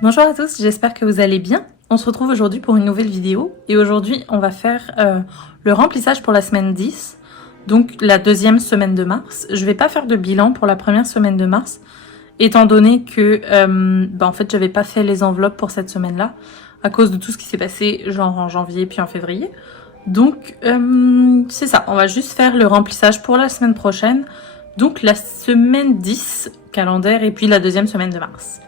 Bonjour à tous, j'espère que vous allez bien. On se retrouve aujourd'hui pour une nouvelle vidéo et aujourd'hui on va faire le remplissage pour la semaine 10, donc la deuxième semaine de mars. Je vais pas faire de bilan pour la première semaine de mars étant donné que en fait j'avais pas fait les enveloppes pour cette semaine-là à cause de tout ce qui s'est passé genre en janvier puis en février. Donc c'est ça, on va juste faire le remplissage pour la semaine prochaine, donc la semaine 10 calendaire et puis la deuxième semaine de mars.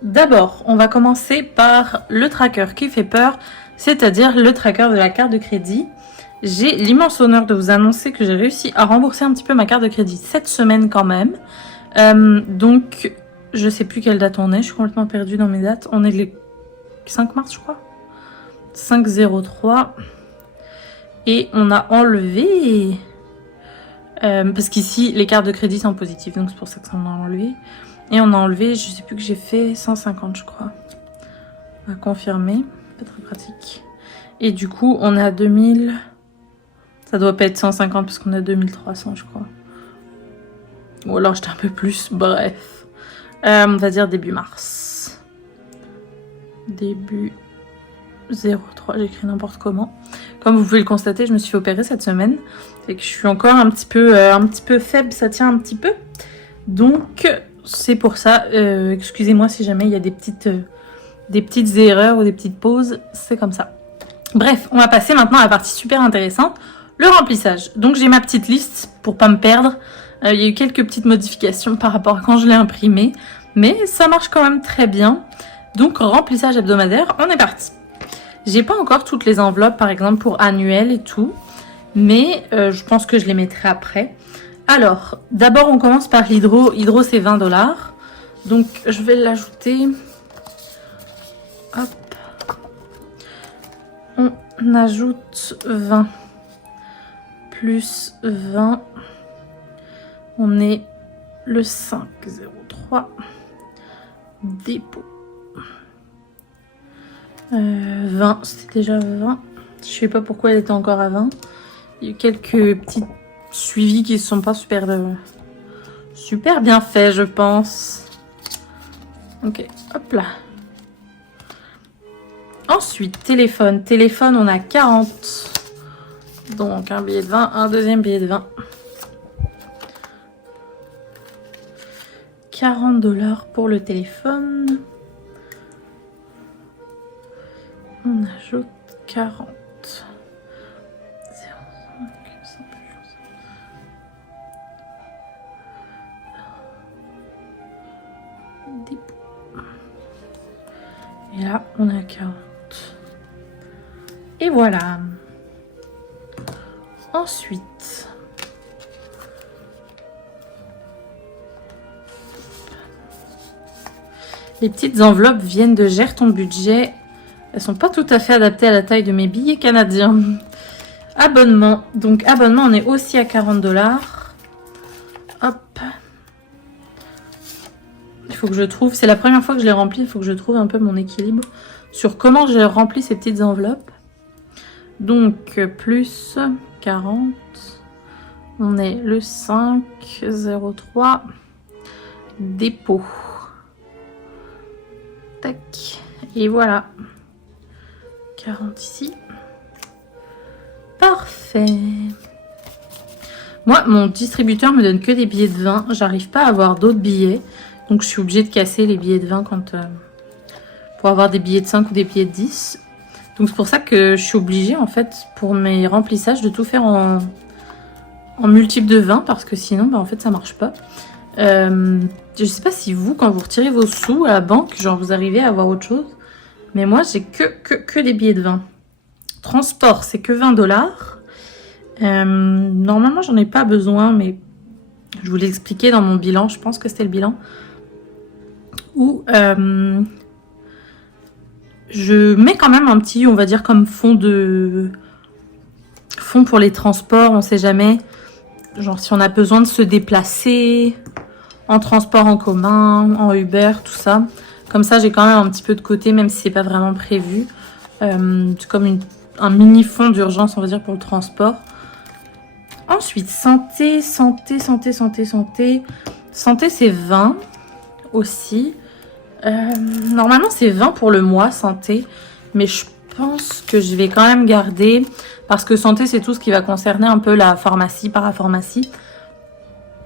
D'abord, on va commencer par le tracker qui fait peur, c'est-à-dire le tracker de la carte de crédit. J'ai l'immense honneur de vous annoncer que j'ai réussi à rembourser un petit peu ma carte de crédit cette semaine quand même. Donc, je sais plus quelle date on est, je suis complètement perdue dans mes dates. On est le 5 mars, je crois. 5/03. Et on a enlevé... parce qu'ici, les cartes de crédit sont positives, donc c'est pour ça que ça en a enlevé. Et on a enlevé, je sais plus que j'ai fait 150 je crois. À confirmer, pas très pratique. Et du coup on est à 2000. Ça doit pas être 150 parce qu'on a 2300 je crois. Ou alors j'étais un peu plus, bref. On va dire début mars. Début 03, j'ai écrit n'importe comment. Comme vous pouvez le constater, je me suis fait opérer cette semaine. C'est que je suis encore un petit peu faible, ça tient un petit peu. Donc... c'est pour ça, excusez-moi si jamais il y a des petites erreurs ou des petites pauses, c'est comme ça. Bref, on va passer maintenant à la partie super intéressante, le remplissage. Donc j'ai ma petite liste pour pas me perdre. Il y a eu quelques petites modifications par rapport à quand je l'ai imprimé, mais ça marche quand même très bien. Donc remplissage hebdomadaire, on est parti. J'ai pas encore toutes les enveloppes par exemple pour annuel et tout, mais je pense que je les mettrai après. Alors, d'abord on commence par l'hydro. Hydro c'est 20 $. Donc je vais l'ajouter. Hop. On ajoute 20 plus 20. On est le 5/03. Dépôt. 20, c'était déjà 20. Je sais pas pourquoi elle était encore à 20. Il y a eu quelques petites suivis qui ne sont pas super bien faits, je pense. Ok, hop là. Ensuite, téléphone. Téléphone, on a 40. Donc, un billet de 20, un deuxième billet de 20. 40 $ pour le téléphone. On ajoute 40. Et là, on a 40. Et voilà. Ensuite, les petites enveloppes viennent de Gère ton budget. Elles sont pas tout à fait adaptées à la taille de mes billets canadiens. Abonnement. Donc abonnement, on est aussi à 40 $. Hop. Il faut que je trouve, c'est la première fois que je les remplis, il faut que je trouve un peu mon équilibre sur comment je remplis ces petites enveloppes. Donc, plus 40, on est le 5/03, dépôt. Tac, et voilà. 40 ici. Parfait. Moi, mon distributeur me donne que des billets de 20, j'arrive pas à avoir d'autres billets. Donc je suis obligée de casser les billets de 20 pour avoir des billets de 5 ou des billets de 10. Donc c'est pour ça que je suis obligée en fait pour mes remplissages de tout faire en multiple de 20 parce que sinon en fait ça marche pas. Je sais pas si vous quand vous retirez vos sous à la banque genre vous arrivez à avoir autre chose. Mais moi j'ai que des billets de 20. Transport c'est que 20 $. Normalement j'en ai pas besoin mais je vous l'ai expliqué dans mon bilan, je pense que c'était le bilan. Où je mets quand même un petit, on va dire comme fond pour les transports, on sait jamais. Genre si on a besoin de se déplacer en transport en commun, en Uber, tout ça. Comme ça j'ai quand même un petit peu de côté même si c'est pas vraiment prévu. C'est comme un mini fond d'urgence on va dire pour le transport. Ensuite santé, santé c'est 20 aussi. Normalement, c'est 20 pour le mois santé, mais je pense que je vais quand même garder, parce que santé, c'est tout ce qui va concerner un peu la pharmacie, parapharmacie.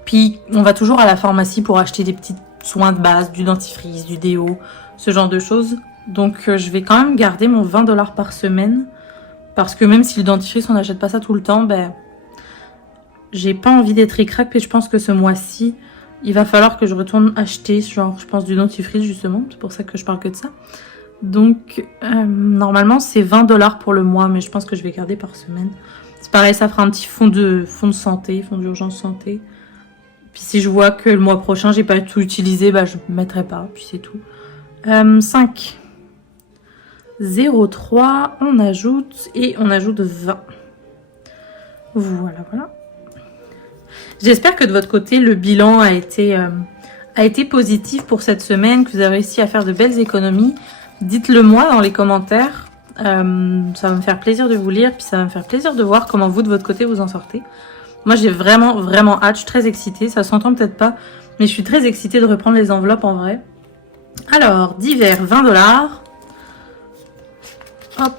Puis, on va toujours à la pharmacie pour acheter des petits soins de base, du dentifrice, du déo, ce genre de choses. Donc, je vais quand même garder mon 20 $ par semaine, parce que même si le dentifrice, on n'achète pas ça tout le temps, ben, j'ai pas envie d'être ric-rac, et je pense que ce mois-ci, il va falloir que je retourne acheter, genre, je pense, du dentifrice, justement. C'est pour ça que je parle que de ça. Donc, normalement, c'est 20 $ pour le mois, mais je pense que je vais garder par semaine. C'est pareil, ça fera un petit fonds de santé, fonds d'urgence santé. Puis si je vois que le mois prochain, j'ai pas tout utilisé, bah, je ne mettrai pas, puis c'est tout. 5. 0,3, on ajoute, et on ajoute 20. Voilà, voilà. J'espère que de votre côté, le bilan a été positif pour cette semaine, que vous avez réussi à faire de belles économies. Dites-le moi dans les commentaires. Ça va me faire plaisir de vous lire, puis ça va me faire plaisir de voir comment vous, de votre côté, vous en sortez. Moi, j'ai vraiment, vraiment hâte. Je suis très excitée. Ça s'entend peut-être pas, mais je suis très excitée de reprendre les enveloppes en vrai. Alors, divers, 20 $. Hop.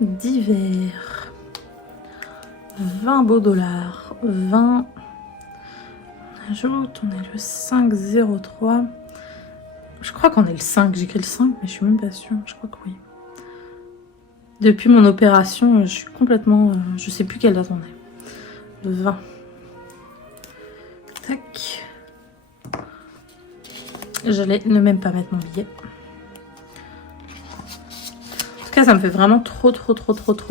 Divers. 20 beaux dollars. 20. On ajoute, on est le 5,03. Je crois qu'on est le 5. J'écris le 5, mais je suis même pas sûre. Je crois que oui. Depuis mon opération, je suis complètement... je sais plus quelle date on est. 20. Tac. J'allais ne même pas mettre mon billet. En tout cas, ça me fait vraiment trop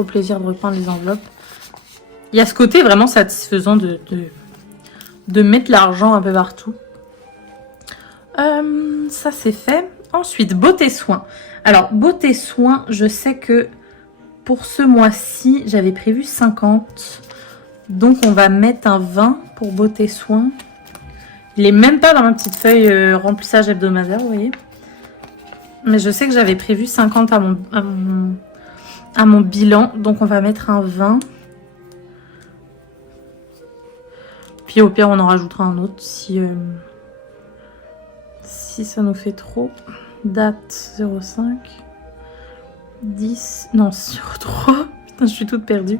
plaisir de reprendre les enveloppes. Il y a ce côté vraiment satisfaisant de mettre l'argent un peu partout. Ça, c'est fait. Ensuite, beauté soins. Alors, beauté soins, je sais que pour ce mois-ci, j'avais prévu 50. Donc, on va mettre un 20 pour beauté soins. Il n'est même pas dans ma petite feuille remplissage hebdomadaire, vous voyez. Mais je sais que j'avais prévu 50 à mon bilan. Donc, on va mettre un 20. Puis, au pire, on en rajoutera un autre si ça nous fait trop. Date 05. 10. Non, 03. Putain, je suis toute perdue.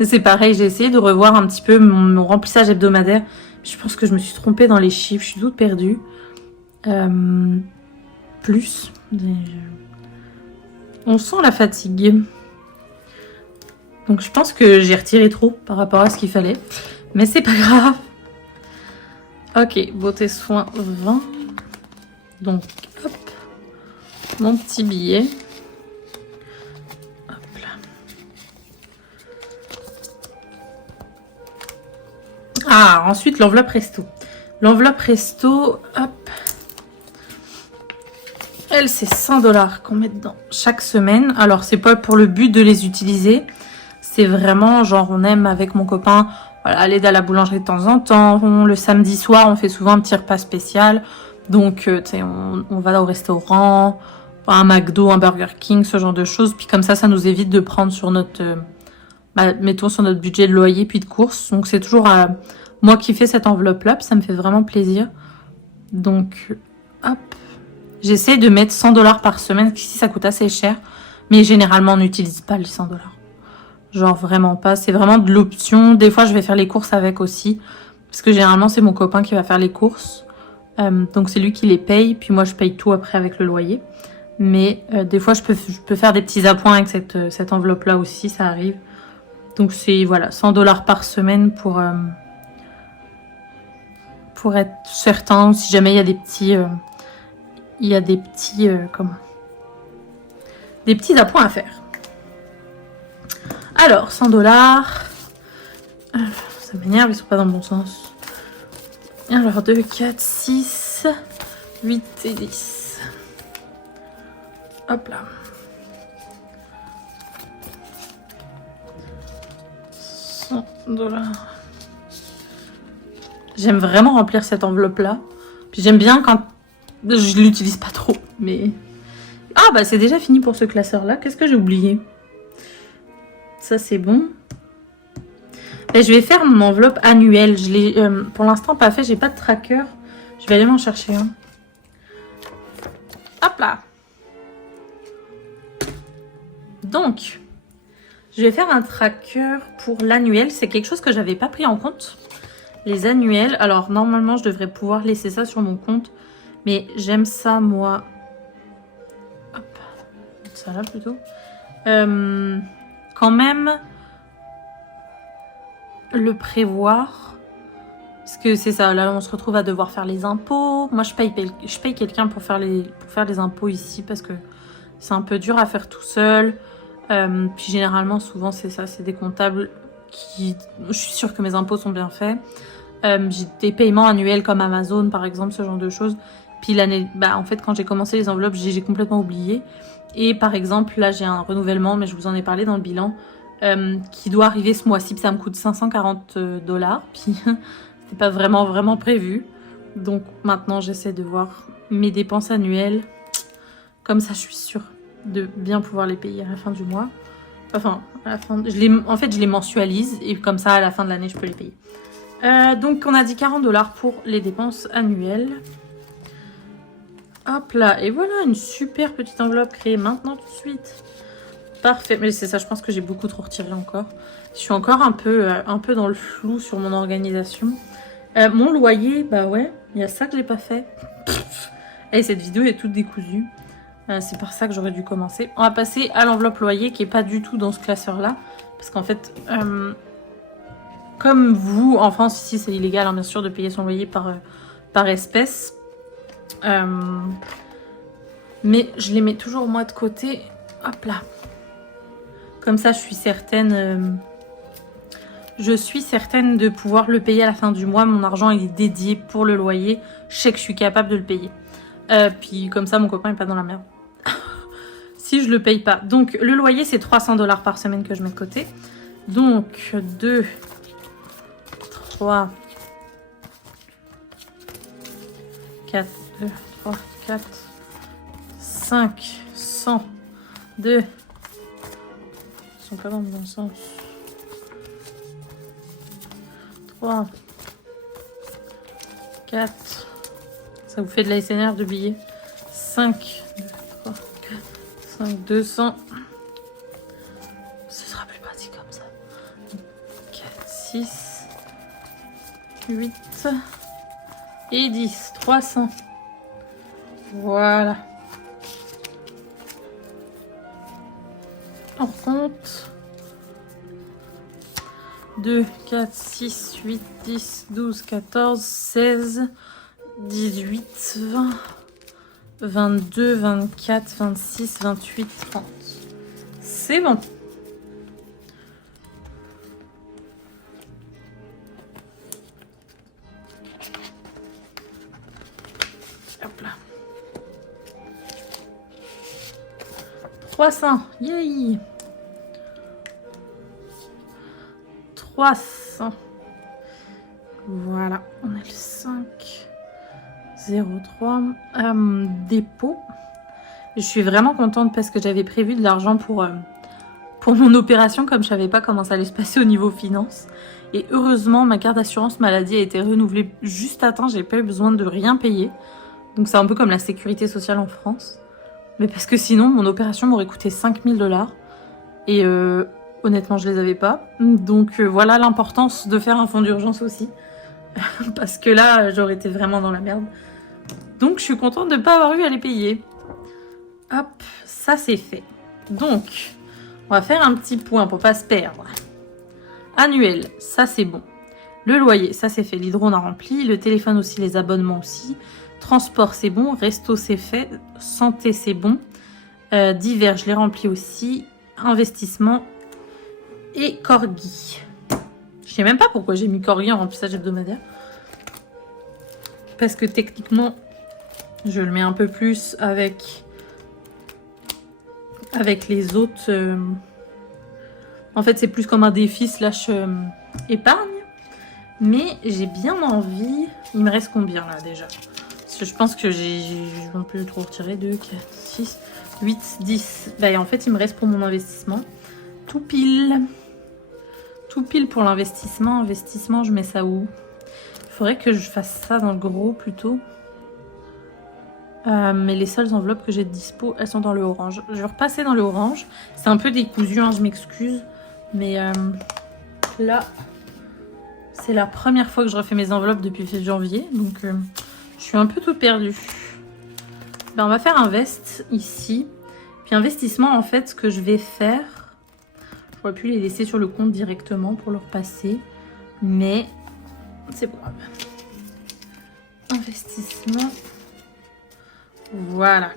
C'est pareil, j'ai essayé de revoir un petit peu mon remplissage hebdomadaire. Je pense que je me suis trompée dans les chiffres. Je suis toute perdue. Plus. On sent la fatigue. Donc je pense que j'ai retiré trop par rapport à ce qu'il fallait. Mais c'est pas grave. Ok, beauté soin 20. Donc, hop. Mon petit billet. Hop là. Ah, ensuite l'enveloppe resto. L'enveloppe resto, hop. Elle, c'est 100 $ qu'on met dedans chaque semaine. Alors, c'est pas pour le but de les utiliser. C'est vraiment, genre, on aime avec mon copain, voilà, aller à la boulangerie de temps en temps. Le samedi soir, on fait souvent un petit repas spécial. Donc, tu sais, on va au restaurant, un McDo, un Burger King, ce genre de choses. Puis comme ça nous évite de prendre sur notre, mettons, sur notre budget de loyer puis de courses. Donc, c'est toujours moi qui fais cette enveloppe-là. Puis ça me fait vraiment plaisir. Donc, hop. J'essaie de mettre 100 $ par semaine, ici ça coûte assez cher, mais généralement on n'utilise pas les 100 $. Genre vraiment pas, c'est vraiment de l'option. Des fois je vais faire les courses avec aussi, parce que généralement c'est mon copain qui va faire les courses, donc c'est lui qui les paye, puis moi je paye tout après avec le loyer. Mais des fois je peux faire des petits appoints avec cette enveloppe là aussi, ça arrive. Donc c'est voilà 100 $ par semaine pour être certain, si jamais il y a des petits... des petits appoints à faire. Alors, 100 $. Ça m'énerve, ils sont pas dans le bon sens. Alors, 2, 4, 6, 8 et 10. Hop là. 100 $. J'aime vraiment remplir cette enveloppe-là. Puis j'aime bien quand... Je l'utilise pas trop, mais... Ah, bah c'est déjà fini pour ce classeur-là. Qu'est-ce que j'ai oublié? Ça, c'est bon. Et je vais faire mon enveloppe annuelle. Je l'ai pour l'instant pas fait. J'ai pas de tracker. Je vais aller m'en chercher un. Hop là. Donc, je vais faire un tracker pour l'annuel. C'est quelque chose que j'avais pas pris en compte. Les annuels. Alors, normalement, je devrais pouvoir laisser ça sur mon compte. Mais j'aime ça, moi. Hop. Ça là, plutôt. Quand même, le prévoir. Parce que c'est ça, là, on se retrouve à devoir faire les impôts. Moi, je paye quelqu'un pour faire les impôts ici parce que c'est un peu dur à faire tout seul. Puis généralement, souvent, c'est ça, c'est des comptables qui... Je suis sûre que mes impôts sont bien faits. J'ai des paiements annuels comme Amazon, par exemple, ce genre de choses. Puis l'année... en fait, quand j'ai commencé les enveloppes, j'ai complètement oublié. Et par exemple, là, j'ai un renouvellement, mais je vous en ai parlé dans le bilan, qui doit arriver ce mois-ci. Puis ça me coûte 540 $. Puis c'est pas vraiment prévu. Donc maintenant, j'essaie de voir mes dépenses annuelles. Comme ça, je suis sûre de bien pouvoir les payer à la fin du mois. Enfin, à la fin en fait, je les mensualise et comme ça, à la fin de l'année, je peux les payer. Donc, on a dit 40 $ pour les dépenses annuelles. Hop là, et voilà, une super petite enveloppe créée maintenant tout de suite. Parfait, mais c'est ça, je pense que j'ai beaucoup trop retiré encore. Je suis encore un peu dans le flou sur mon organisation. Mon loyer, bah ouais, il y a ça que j'ai pas fait. Et cette vidéo est toute décousue. C'est par ça que j'aurais dû commencer. On va passer à l'enveloppe loyer qui est pas du tout dans ce classeur-là. Parce qu'en fait, comme vous, en France, ici c'est illégal hein, bien sûr de payer son loyer par espèce. Mais je les mets toujours moi de côté. Hop là. Comme ça, je suis certaine de pouvoir le payer à la fin du mois. Mon argent il est dédié pour le loyer. Je sais que je suis capable de le payer. Puis comme ça, mon copain n'est pas dans la merde. Si je le paye pas. Donc le loyer, c'est 300 $ par semaine que je mets de côté. Donc 2, 3, 4, 2, 3, 4, 5, 100, 2. Ils sont pas dans le bon sens. 3, 4. Ça vous fait de la SNR de billets. 5, 2, 3, 4, 5, 200. Ce sera plus pratique comme ça. 4, 6, 8 et 10. 300. Voilà. On compte. 2, 4, 6, 8, 10, 12, 14, 16, 18, 20, 22, 24, 26, 28, 30. C'est bon. Hop là. 300. Yay. 300. Voilà, on a le 5, 03. Dépôt. Je suis vraiment contente parce que j'avais prévu de l'argent pour mon opération, comme je savais pas comment ça allait se passer au niveau finance. Et heureusement, ma carte d'assurance maladie a été renouvelée juste à temps. J'ai pas eu besoin de rien payer. Donc c'est un peu comme la sécurité sociale en France. Mais parce que sinon, mon opération m'aurait coûté 5000 $. Et honnêtement, je les avais pas. Donc voilà l'importance de faire un fonds d'urgence aussi. Parce que là, j'aurais été vraiment dans la merde. Donc je suis contente de ne pas avoir eu à les payer. Hop, ça c'est fait. Donc, on va faire un petit point pour pas se perdre. Annuel, ça c'est bon. Le loyer, ça c'est fait. L'hydro, on a rempli. Le téléphone aussi, les abonnements aussi. Transport, c'est bon. Resto, c'est fait. Santé, c'est bon. Divers, je l'ai rempli aussi. Investissement et corgi. Je sais même pas pourquoi j'ai mis corgi en remplissage hebdomadaire. Parce que techniquement, je le mets un peu plus avec les autres. En fait, c'est plus comme un défi slash épargne. Mais j'ai bien envie. Il me reste combien là déjà? Parce que je pense que je vais un peu trop retirer. 2, 4, 6, 8, 10. Bah, en fait, il me reste pour mon investissement. Tout pile. Tout pile pour l'investissement. Investissement, je mets ça où? Il faudrait que je fasse ça dans le gros plutôt. Mais les seules enveloppes que j'ai de dispo, elles sont dans le orange. Je vais repasser dans le orange. C'est un peu décousu, hein, je m'excuse. Mais là, c'est la première fois que je refais mes enveloppes depuis janvier. Donc, je suis un peu toute perdue. Ben, on va faire un veste ici. Puis investissement, en fait, ce que je vais faire... J'aurais pu les laisser sur le compte directement pour le repasser. Mais c'est pas grave. Investissement... Voilà,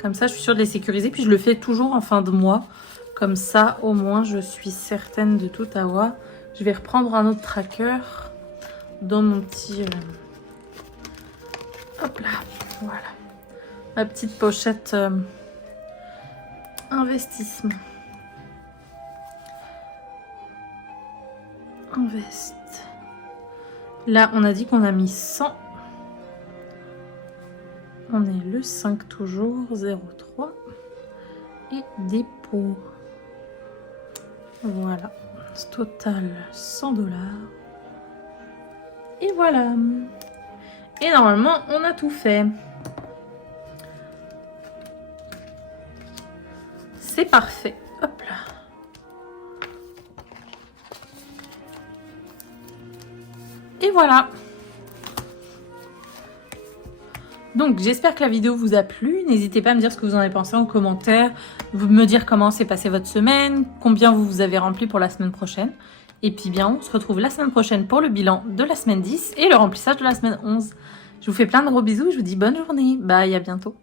comme ça je suis sûre de les sécuriser, puis je le fais toujours en fin de mois, comme ça au moins je suis certaine de tout avoir. Je vais reprendre un autre tracker dans mon petit... Hop là, voilà, ma petite pochette investissement. Invest. Là on a dit qu'on a mis 100. On est le 5 toujours, 0,3 et dépôt. Voilà, total 100 $. Et voilà. Et normalement, on a tout fait. C'est parfait. Hop là. Et voilà. Donc j'espère que la vidéo vous a plu, n'hésitez pas à me dire ce que vous en avez pensé en commentaire, vous me dire comment s'est passée votre semaine, combien vous avez rempli pour la semaine prochaine. Et puis bien, on se retrouve la semaine prochaine pour le bilan de la semaine 10 et le remplissage de la semaine 11. Je vous fais plein de gros bisous et je vous dis bonne journée, bye, à bientôt.